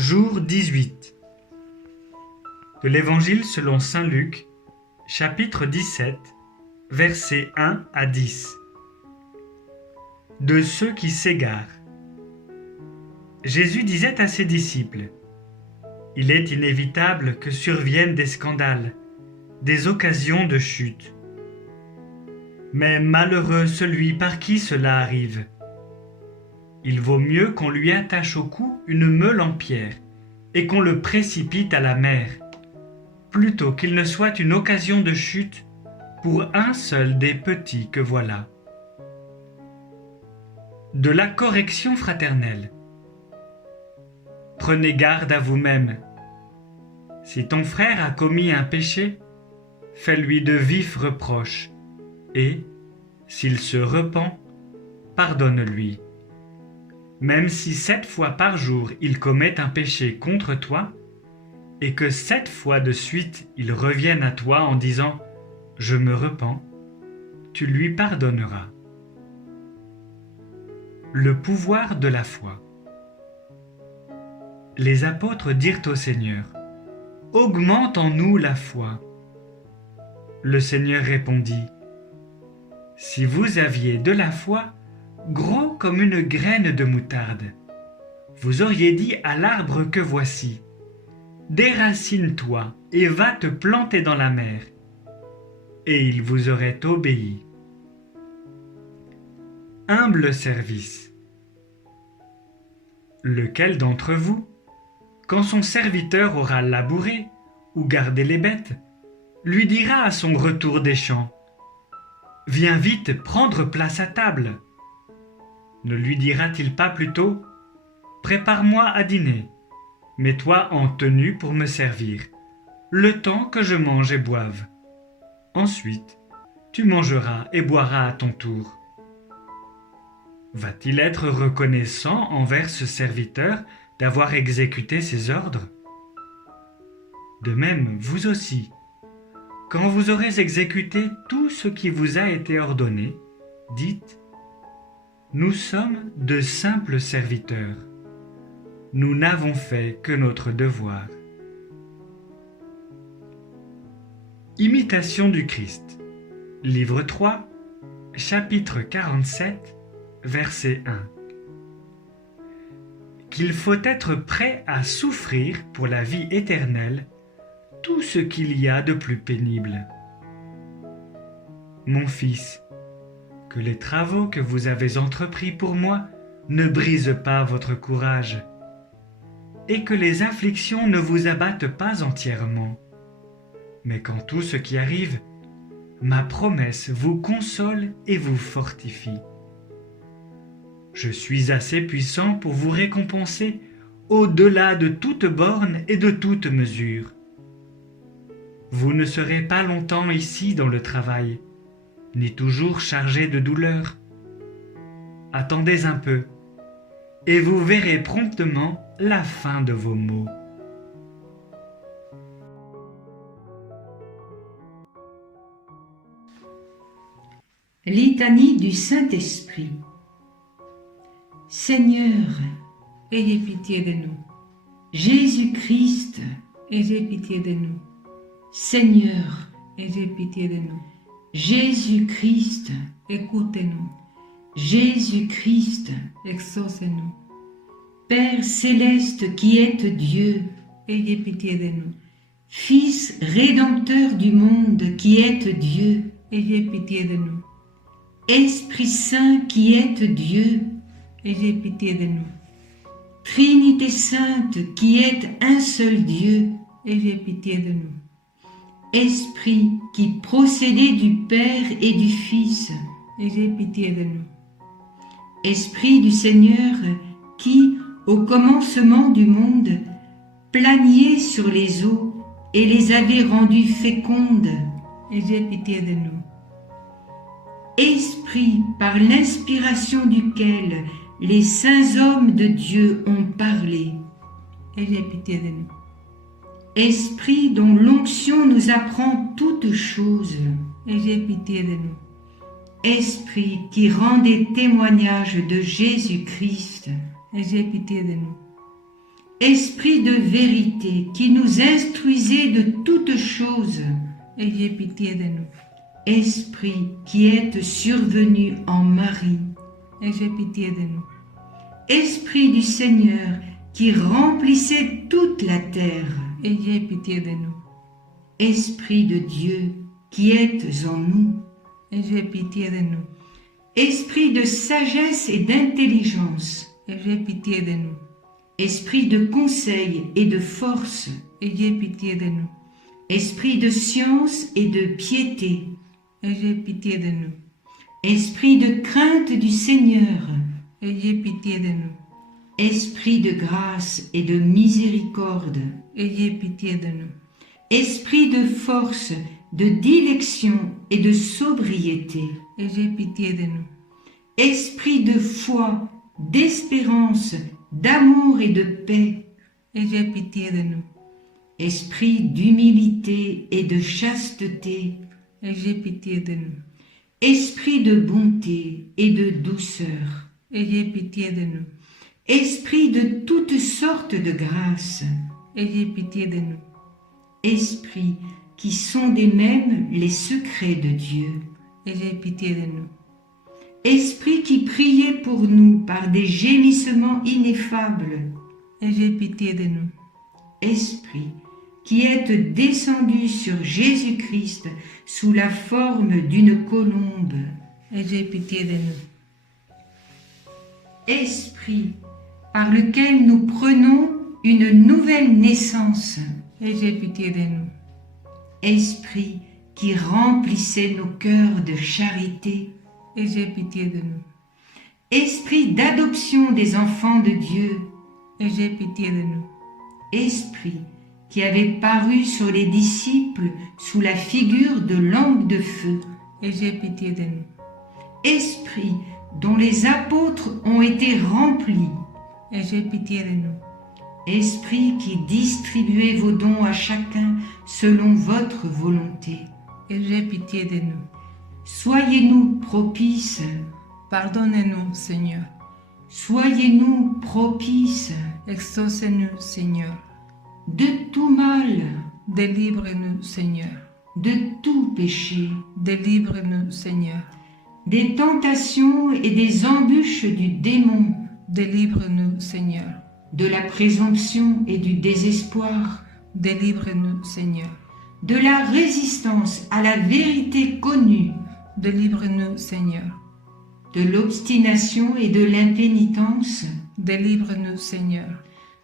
Jour 18 de l'Évangile selon saint Luc, chapitre 17, versets 1 à 10. De ceux qui s'égarent. Jésus disait à ses disciples: il est inévitable que surviennent des scandales, des occasions de chute. Mais malheureux celui par qui cela arrive. Il vaut mieux qu'on lui attache au cou une meule en pierre et qu'on le précipite à la mer, plutôt qu'il ne soit une occasion de chute pour un seul des petits que voilà. De la correction fraternelle. Prenez garde à vous-même. Si ton frère a commis un péché, fais-lui de vifs reproches, et, s'il se repent, pardonne-lui. Même si 7 fois par jour il commet un péché contre toi, et que 7 fois de suite il revienne à toi en disant « Je me repens », tu lui pardonneras. Le pouvoir de la foi. Les apôtres dirent au Seigneur: « Augmente en nous la foi. » Le Seigneur répondit: « Si vous aviez de la foi, gros comme une graine de moutarde, vous auriez dit à l'arbre que voici: déracine-toi et va te planter dans la mer, et il vous aurait obéi. » Humble service. Lequel d'entre vous, quand son serviteur aura labouré ou gardé les bêtes, lui dira à son retour des champs: « Viens vite prendre place à table » ? Ne lui dira-t-il pas plutôt: « Prépare-moi à dîner, mets-toi en tenue pour me servir, le temps que je mange et boive. Ensuite, tu mangeras et boiras à ton tour. » Va-t-il être reconnaissant envers ce serviteur d'avoir exécuté ses ordres? De même, vous aussi, quand vous aurez exécuté tout ce qui vous a été ordonné, dites: « Nous sommes de simples serviteurs. Nous n'avons fait que notre devoir. » Imitation du Christ. Livre 3, chapitre 47, verset 1. Qu'il faut être prêt à souffrir pour la vie éternelle tout ce qu'il y a de plus pénible. Mon fils, que les travaux que vous avez entrepris pour moi ne brisent pas votre courage, et que les afflictions ne vous abattent pas entièrement, mais qu'en tout ce qui arrive, ma promesse vous console et vous fortifie. Je suis assez puissant pour vous récompenser au-delà de toute borne et de toute mesure. Vous ne serez pas longtemps ici dans le travail, ni toujours chargé de douleur. Attendez un peu, et vous verrez promptement la fin de vos maux. Litanie du Saint-Esprit. Seigneur, ayez pitié de nous. Jésus-Christ, Ayez pitié de nous. Seigneur, Ayez pitié de nous. Jésus-Christ, Écoutez-nous. Jésus-Christ, Exaucez-nous. Père céleste qui êtes Dieu, Ayez pitié de nous. Fils rédempteur du monde qui êtes Dieu, Ayez pitié de nous. Esprit Saint qui êtes Dieu, Ayez pitié de nous. Trinité Sainte qui êtes un seul Dieu, Ayez pitié de nous. Esprit qui procédez du Père et du Fils, Ayez pitié de nous. Esprit du Seigneur qui, au commencement du monde, planiez sur les eaux et les avez rendues fécondes, Ayez pitié de nous. Esprit par l'inspiration duquel les saints hommes de Dieu ont parlé, Ayez pitié de nous. Esprit dont l'onction nous apprend toutes choses, Ayez pitié de nous. Esprit qui rendait témoignage de Jésus-Christ, Ayez pitié de nous. Esprit de vérité qui nous instruisez de toutes choses, ayez pitié de nous. Esprit qui êtes survenu en Marie, Ayez pitié de nous. Esprit du Seigneur qui remplissait toute la terre, Ayez pitié de nous. Esprit de Dieu qui êtes en nous, Ayez pitié de nous. Esprit de sagesse et d'intelligence, Ayez pitié de nous. Esprit de conseil et de force, Ayez pitié de nous. Esprit de science et de piété, Ayez pitié de nous. Esprit de crainte du Seigneur, Ayez pitié de nous. Esprit de grâce et de miséricorde, Ayez pitié de nous. Esprit de force, de dilection et de sobriété, Ayez pitié de nous. Esprit de foi, d'espérance, d'amour et de paix, Ayez pitié de nous. Esprit d'humilité et de chasteté, Ayez pitié de nous. Esprit de bonté et de douceur, Ayez pitié de nous. Esprit de toutes sortes de grâces, Ayez pitié de nous. Esprit qui sondez même les secrets de Dieu, Ayez pitié de nous. Esprit qui priait pour nous par des gémissements ineffables, Ayez pitié de nous. Esprit qui êtes descendu sur Jésus-Christ sous la forme d'une colombe, Ayez pitié de nous. Esprit par lequel nous prenons une nouvelle naissance, Ayez pitié de nous. Esprit qui remplissait nos cœurs de charité, Ayez pitié de nous. Esprit d'adoption des enfants de Dieu, Ayez pitié de nous. Esprit qui avait paru sur les disciples sous la figure de langue de feu, Ayez pitié de nous. Esprit dont les apôtres ont été remplis, Ayez pitié de nous. Esprit qui distribuez vos dons à chacun selon votre volonté. Ayez pitié de nous. Soyez-nous propices, Pardonnez-nous, Seigneur. soyez-nous propices Exaucez-nous, Seigneur. de tout mal, Délivre-nous, Seigneur. de tout péché, Délivre-nous, Seigneur. des tentations et des embûches du démon, Délivre-nous, Seigneur. de la présomption et du désespoir, Délivre-nous, Seigneur. de la résistance à la vérité connue, Délivre-nous, Seigneur. de l'obstination et de l'impénitence, Délivre-nous, Seigneur.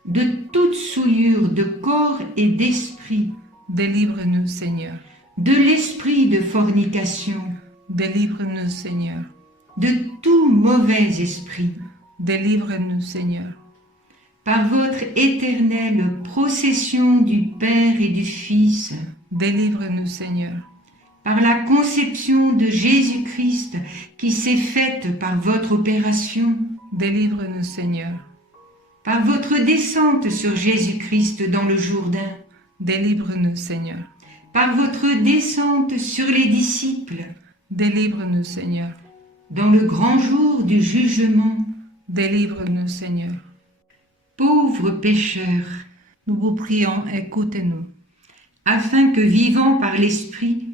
de toute souillure de corps et d'esprit, Délivre-nous, Seigneur. de l'esprit de fornication, Délivre-nous, Seigneur. de tout mauvais esprit, Délivre-nous, Seigneur. par votre éternelle procession du Père et du Fils, Délivre-nous, Seigneur. par la conception de Jésus-Christ qui s'est faite par votre opération, Délivre-nous, Seigneur. par votre descente sur Jésus-Christ dans le Jourdain, Délivre-nous, Seigneur. par votre descente sur les disciples, Délivre-nous, Seigneur. dans le grand jour du jugement. Délivre-nous, Seigneur. Pauvres pécheurs, Nous vous prions, écoutez-nous. afin que vivant par l'Esprit,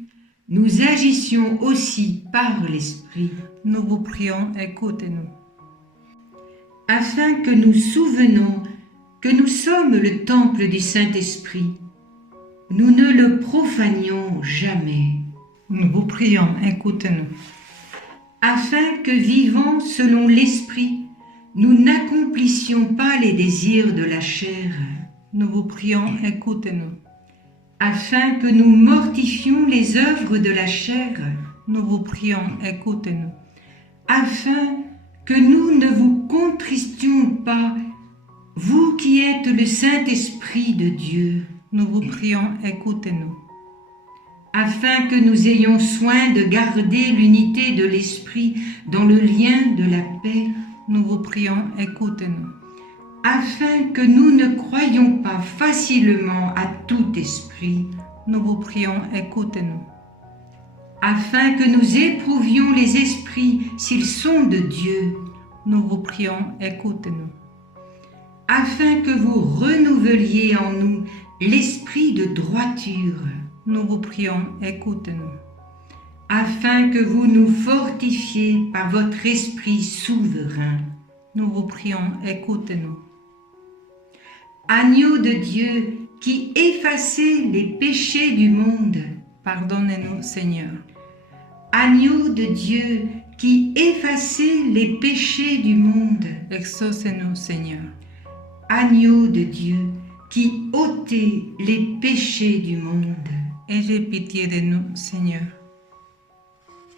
nous agissions aussi par l'Esprit, Nous vous prions, écoutez-nous. afin que nous souvenons que nous sommes le temple du Saint-Esprit. Nous ne le profanions jamais, Nous vous prions, écoutez-nous. afin que vivant selon l'Esprit, nous n'accomplissions pas les désirs de la chair, Nous vous prions, écoutez-nous. afin que nous mortifions les œuvres de la chair, Nous vous prions, écoutez-nous. afin que nous ne vous contristions pas, vous qui êtes le Saint-Esprit de Dieu, Nous vous prions, écoutez-nous. afin que nous ayons soin de garder l'unité de l'Esprit dans le lien de la paix, Nous vous prions, écoutez-nous. afin que nous ne croyions pas facilement à tout esprit, Nous vous prions, écoutez-nous. afin que nous éprouvions les esprits s'ils sont de Dieu, Nous vous prions, écoutez-nous. afin que vous renouveliez en nous l'esprit de droiture, Nous vous prions, écoutez-nous. afin que vous nous fortifiez par votre esprit souverain. Nous vous prions, écoutez-nous. Agneau de Dieu qui effacez les péchés du monde, Pardonnez-nous, Seigneur. agneau de Dieu qui effacez les péchés du monde, Exaucez-nous, Seigneur. agneau de Dieu qui ôtez les péchés du monde. Ayez pitié de nous, Seigneur.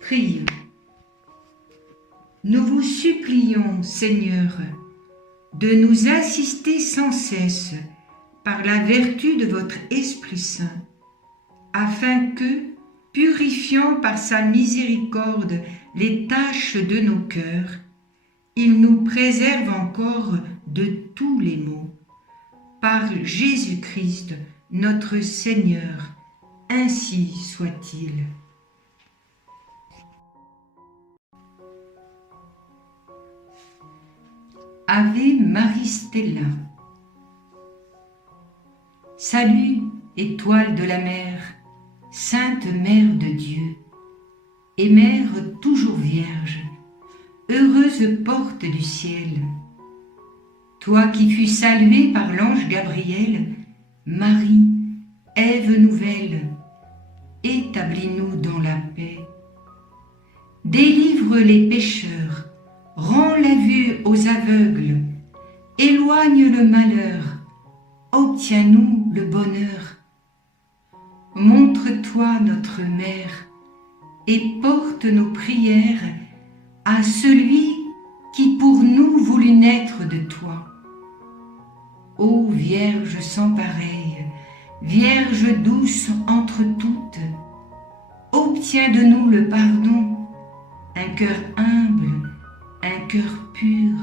Prions. Nous vous supplions, Seigneur, de nous assister sans cesse par la vertu de votre Esprit Saint, afin que, purifiant par sa miséricorde les taches de nos cœurs, il nous préserve encore de tous les maux. Par Jésus-Christ, notre Seigneur, ainsi soit-il. Ave Marie Stella. Salut, étoile de la mer, sainte mère de Dieu, et mère toujours vierge, heureuse porte du ciel. Toi qui fus saluée par l'ange Gabriel, Marie, Ève nouvelle, établis-nous dans la paix. Délivre les pécheurs, rends la vue aux aveugles, éloigne le malheur, obtiens-nous le bonheur. Montre-toi notre mère et porte nos prières à celui qui pour nous voulut naître de toi. Ô Vierge sans pareille, Vierge douce entre toutes, obtiens de nous le pardon, un cœur humble, un cœur pur.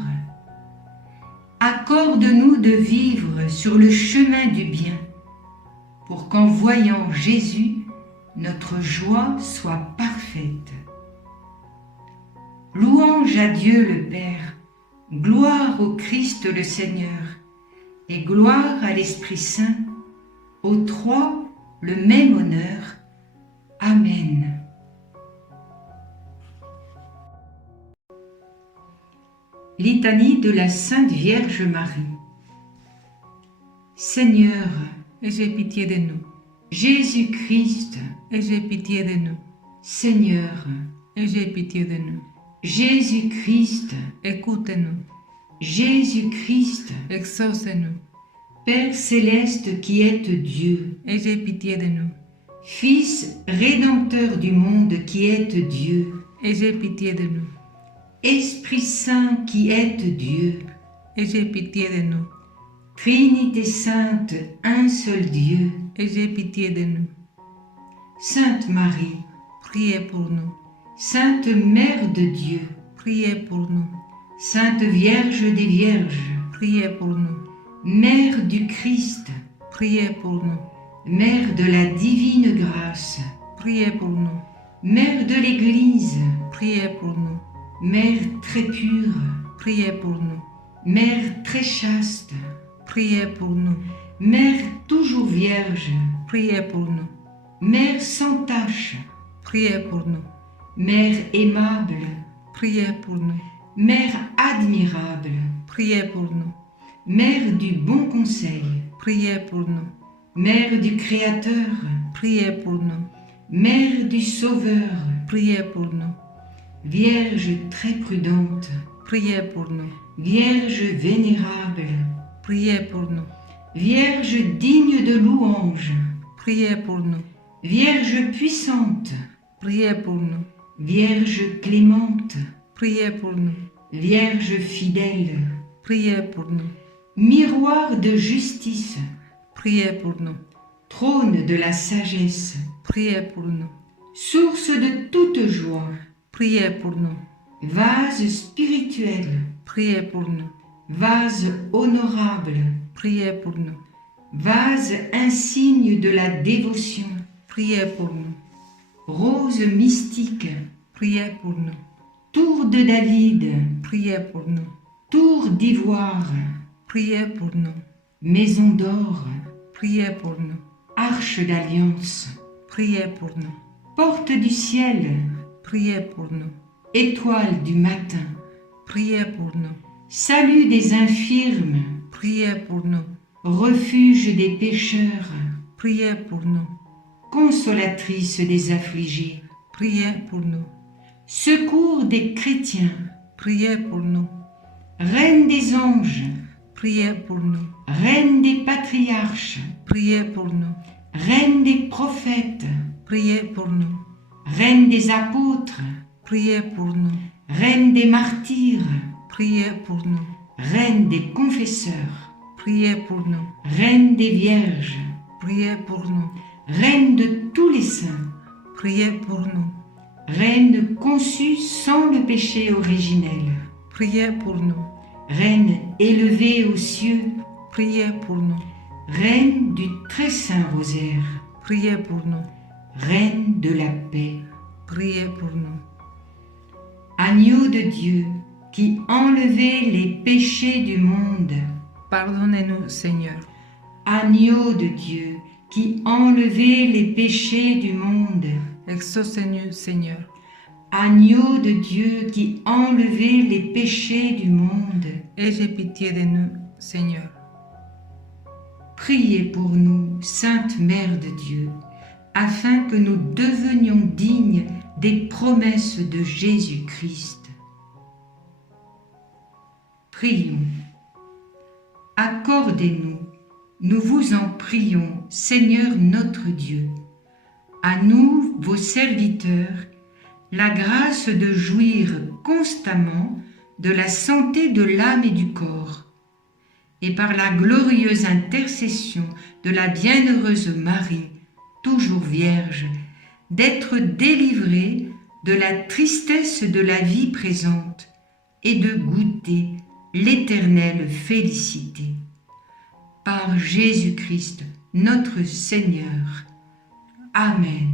Accorde-nous de vivre sur le chemin du bien, pour qu'en voyant Jésus, notre joie soit parfaite. Louange à Dieu le Père, gloire au Christ le Seigneur, et gloire à l'Esprit Saint, aux trois le même honneur. Amen. Litanie de la Sainte Vierge Marie. Seigneur, Ayez pitié de nous. Jésus-Christ, Ayez pitié de nous. Seigneur, Ayez pitié de nous. Jésus-Christ, Écoutez-nous. Jésus-Christ, Exaucez-nous. Père céleste qui êtes Dieu, Ayez pitié de nous. Fils rédempteur du monde qui êtes Dieu, Ayez pitié de nous. Esprit Saint qui êtes Dieu, Ayez pitié de nous. Trinité sainte, un seul Dieu, Ayez pitié de nous. Sainte Marie, Priez pour nous. Sainte Mère de Dieu, Priez pour nous. Sainte Vierge des Vierges, Priez pour nous. Mère du Christ, Priez pour nous. Mère de la divine grâce, Priez pour nous. Mère de l'Église, Priez pour nous. Mère très pure, Priez pour nous. Mère très chaste, Priez pour nous. Mère toujours vierge, Priez pour nous. Mère sans tache, Priez pour nous. Mère aimable, Priez pour nous. Mère admirable, Priez pour nous. Mère du bon conseil, Priez pour nous. Mère du Créateur, Priez pour nous. Mère du Sauveur, Priez pour nous. Vierge très prudente, Priez pour nous. Vierge vénérable, Priez pour nous. Vierge digne de louange, Priez pour nous. Vierge puissante, Priez pour nous. Vierge clémente, Priez pour nous. Vierge fidèle, Priez pour nous. miroir de justice, Priez pour nous. trône de la sagesse, Priez pour nous. source de toute joie, Priez pour nous. vase spirituel, Priez pour nous. vase honorable, Priez pour nous. vase insigne de la dévotion, Priez pour nous. rose mystique, Priez pour nous. tour de David, Priez pour nous. tour d'ivoire, Priez pour nous. Maison d'or, Priez pour nous. arche d'alliance, Priez pour nous. porte du ciel, Priez pour nous. étoile du matin, Priez pour nous. salut des infirmes, Priez pour nous. refuge des pécheurs, Priez pour nous. consolatrice des affligés, Priez pour nous. secours des chrétiens, Priez pour nous. reine des anges, Priez pour nous. reine des patriarches, Priez pour nous. reine des prophètes, Priez pour nous. reine des apôtres, Priez pour nous. reine des martyrs, Priez pour nous. reine des confesseurs, Priez pour nous. reine des vierges, Priez pour nous. reine de tous les saints, Priez pour nous. reine conçue sans le péché originel, Priez pour nous. reine élevée aux cieux, Priez pour nous. reine du très saint rosaire, Priez pour nous. reine de la paix, Priez pour nous. agneau de Dieu qui enlevait les péchés du monde, Pardonnez-nous, Seigneur. agneau de Dieu qui enlevait les péchés du monde, Exaucez-nous, Seigneur. agneau de Dieu qui enlevait les péchés du monde, Ayez pitié de nous, Seigneur. priez pour nous, Sainte Mère de Dieu, afin que nous devenions dignes des promesses de Jésus-Christ. Prions. Accordez-nous, nous vous en prions, Seigneur notre Dieu, à nous, vos serviteurs, la grâce de jouir constamment de la santé de l'âme et du corps, et par la glorieuse intercession de la bienheureuse Marie, toujours vierge, d'être délivrés de la tristesse de la vie présente et de goûter l'éternelle félicité. Par Jésus-Christ, notre Seigneur. Amen.